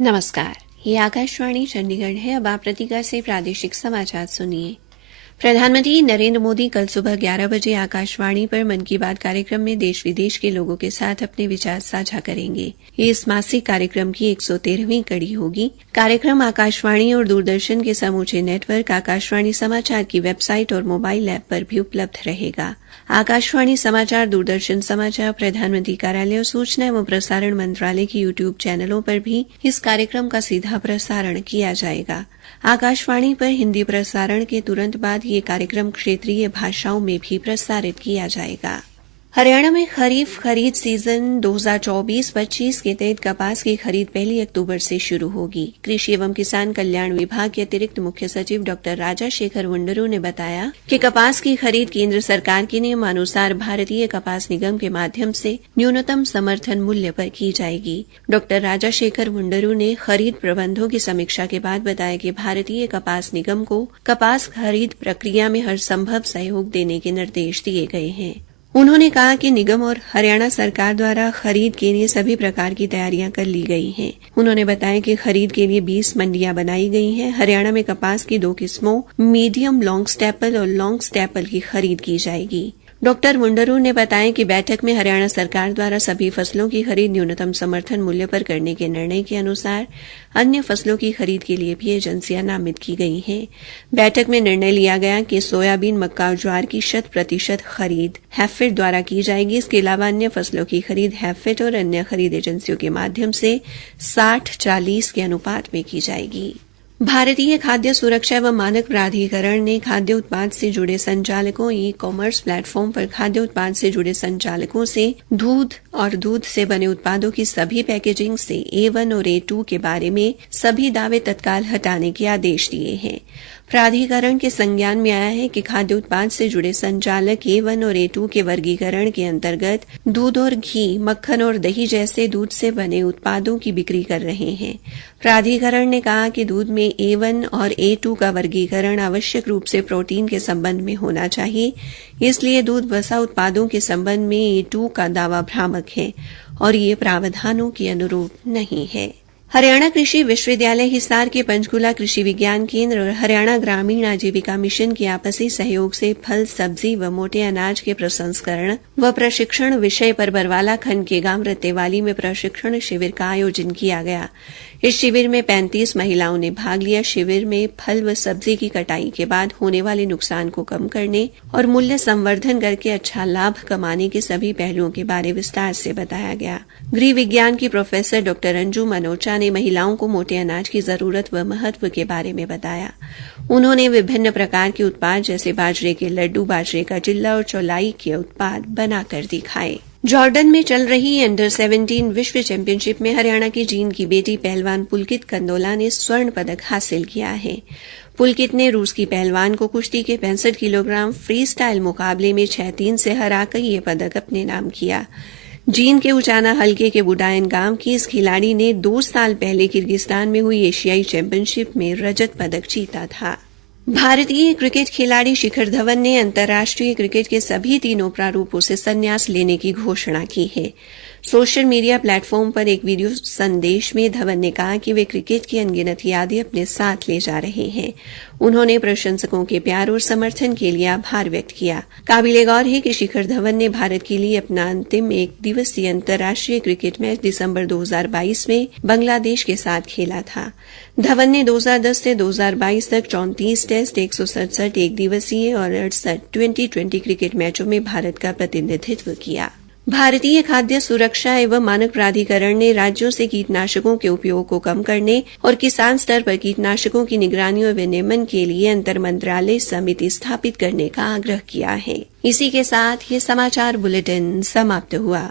नमस्कार, ये आकाशवाणी चंडीगढ़ है। अब आप प्रतिका से प्रादेशिक समाचार सुनिए। प्रधानमंत्री नरेंद्र मोदी कल सुबह 11 बजे आकाशवाणी पर मन की बात कार्यक्रम में देश विदेश के लोगों के साथ अपने विचार साझा करेंगे। ये इस मासिक कार्यक्रम की 113वीं कड़ी होगी। कार्यक्रम आकाशवाणी और दूरदर्शन के समूचे नेटवर्क, आकाशवाणी समाचार की वेबसाइट और मोबाइल ऐप पर भी उपलब्ध रहेगा। आकाशवाणी समाचार, दूरदर्शन समाचार, प्रधानमंत्री कार्यालय और सूचना एवं प्रसारण मंत्रालय की यूट्यूब चैनलों पर भी इस कार्यक्रम का सीधा प्रसारण किया जाएगा। आकाशवाणी पर हिंदी प्रसारण के तुरंत बाद ये कार्यक्रम क्षेत्रीय भाषाओं में भी प्रसारित किया जाएगा। हरियाणा में खरीफ खरीद सीजन 2024-25 के तहत कपास की खरीद 1 अक्टूबर से शुरू होगी। कृषि एवं किसान कल्याण विभाग के अतिरिक्त मुख्य सचिव डॉ राजा शेखर वुंडरू ने बताया कि कपास की खरीद केंद्र सरकार के नियमानुसार भारतीय कपास निगम के माध्यम से न्यूनतम समर्थन मूल्य पर की जाएगी। डॉ राजा शेखर वुंडरू ने खरीद प्रबंधों की समीक्षा के बाद बताया कि भारतीय कपास निगम को कपास खरीद प्रक्रिया में हर संभव सहयोग देने के निर्देश दिए गए हैं। उन्होंने कहा कि निगम और हरियाणा सरकार द्वारा खरीद के लिए सभी प्रकार की तैयारियां कर ली गई हैं। उन्होंने बताया कि खरीद के लिए 20 मंडियां बनाई गई हैं। हरियाणा में कपास की 2 किस्मों मीडियम लॉन्ग स्टेपल और लॉन्ग स्टेपल की खरीद की जाएगी। डॉक्टर वुंडरू ने बताया कि बैठक में हरियाणा सरकार द्वारा सभी फसलों की खरीद न्यूनतम समर्थन मूल्य पर करने के निर्णय के अनुसार अन्य फसलों की खरीद के लिए भी एजेंसियां नामित की गई हैं। बैठक में निर्णय लिया गया कि सोयाबीन, मक्का और ज्वार की 100% खरीद हैफेड द्वारा की जाएगी। इसके अलावा अन्य फसलों की खरीद हैफेड और अन्य खरीद एजेंसियों के माध्यम से 60-40 के अनुपात में की जाएगी। भारतीय खाद्य सुरक्षा एवं मानक प्राधिकरण ने खाद्य उत्पाद से जुड़े संचालकों, ई कॉमर्स प्लेटफॉर्म पर खाद्य उत्पाद से जुड़े संचालकों से दूध और दूध से बने उत्पादों की सभी पैकेजिंग से A1 और A2 के बारे में सभी दावे तत्काल हटाने के आदेश दिए हैं। प्राधिकरण के संज्ञान में आया है कि खाद्य उत्पाद से जुड़े संचालक A1 और A2 के वर्गीकरण के अंतर्गत दूध और घी, मक्खन और दही जैसे दूध से बने उत्पादों की बिक्री कर रहे हैं। प्राधिकरण ने कहा कि दूध में A1 और A2 का वर्गीकरण आवश्यक रूप से प्रोटीन के संबंध में होना चाहिए, इसलिए दूध वसा उत्पादों के संबंध में A2 का दावा भ्रामक है और ये प्रावधानों के अनुरूप नहीं है। हरियाणा कृषि विश्वविद्यालय हिसार के पंचकूला कृषि विज्ञान केंद्र और हरियाणा ग्रामीण आजीविका मिशन के आपसी सहयोग से फल, सब्जी व मोटे अनाज के प्रसंस्करण व प्रशिक्षण विषय पर बरवाला खंड के गांव रत्तेवाली में प्रशिक्षण शिविर का आयोजन किया गया। इस शिविर में 35 महिलाओं ने भाग लिया। शिविर में फल व सब्जी की कटाई के बाद होने वाले नुकसान को कम करने और मूल्य संवर्धन करके अच्छा लाभ कमाने के सभी पहलुओं के बारे विस्तार से बताया गया। गृह विज्ञान की प्रोफेसर डॉ अंजू मनोचा ने महिलाओं को मोटे अनाज की जरूरत व महत्व के बारे में बताया। उन्होंने विभिन्न प्रकार के उत्पाद जैसे बाजरे के लड्डू, बाजरे का चिल्ला और चौलाई के उत्पाद बनाकर दिखाए। जॉर्डन में चल रही अंडर 17 विश्व चैंपियनशिप में हरियाणा की जींद की बेटी पहलवान पुलकित कंदोला ने स्वर्ण पदक हासिल किया है। पुलकित ने रूस की पहलवान को कुश्ती के 65 किलोग्राम फ्री स्टाइल मुकाबले में 6-3 से हराकर यह पदक अपने नाम किया। जींद के उचाना हलके के बुडायन गांव की इस खिलाड़ी ने 2 साल पहले किर्गिस्तान में हुई एशियाई चैंपियनशिप में रजत पदक जीता था। भारतीय क्रिकेट खिलाड़ी शिखर धवन ने अंतर्राष्ट्रीय क्रिकेट के सभी 3 प्रारूपों से संन्यास लेने की घोषणा की है। सोशल मीडिया प्लेटफॉर्म पर एक वीडियो संदेश में धवन ने कहा कि वे क्रिकेट की अनगिनत यादें अपने साथ ले जा रहे हैं। उन्होंने प्रशंसकों के प्यार और समर्थन के लिए आभार व्यक्त किया। काबिले गौर है कि शिखर धवन ने भारत के लिए अपना अंतिम 1 दिवसीय अंतर्राष्ट्रीय क्रिकेट मैच दिसंबर 2022 में बांग्लादेश के साथ खेला था। धवन ने 2010 से 2022 तक 34 टेस्ट, 167 एक दिवसीय और 68 2020 क्रिकेट मैचों में भारत का प्रतिनिधित्व किया। भारतीय खाद्य सुरक्षा एवं मानक प्राधिकरण ने राज्यों से कीटनाशकों के उपयोग को कम करने और किसान स्तर पर कीटनाशकों की निगरानी और विनियमन के लिए अंतर मंत्रालय समिति स्थापित करने का आग्रह किया है। इसी के साथ ये समाचार बुलेटिन समाप्त हुआ।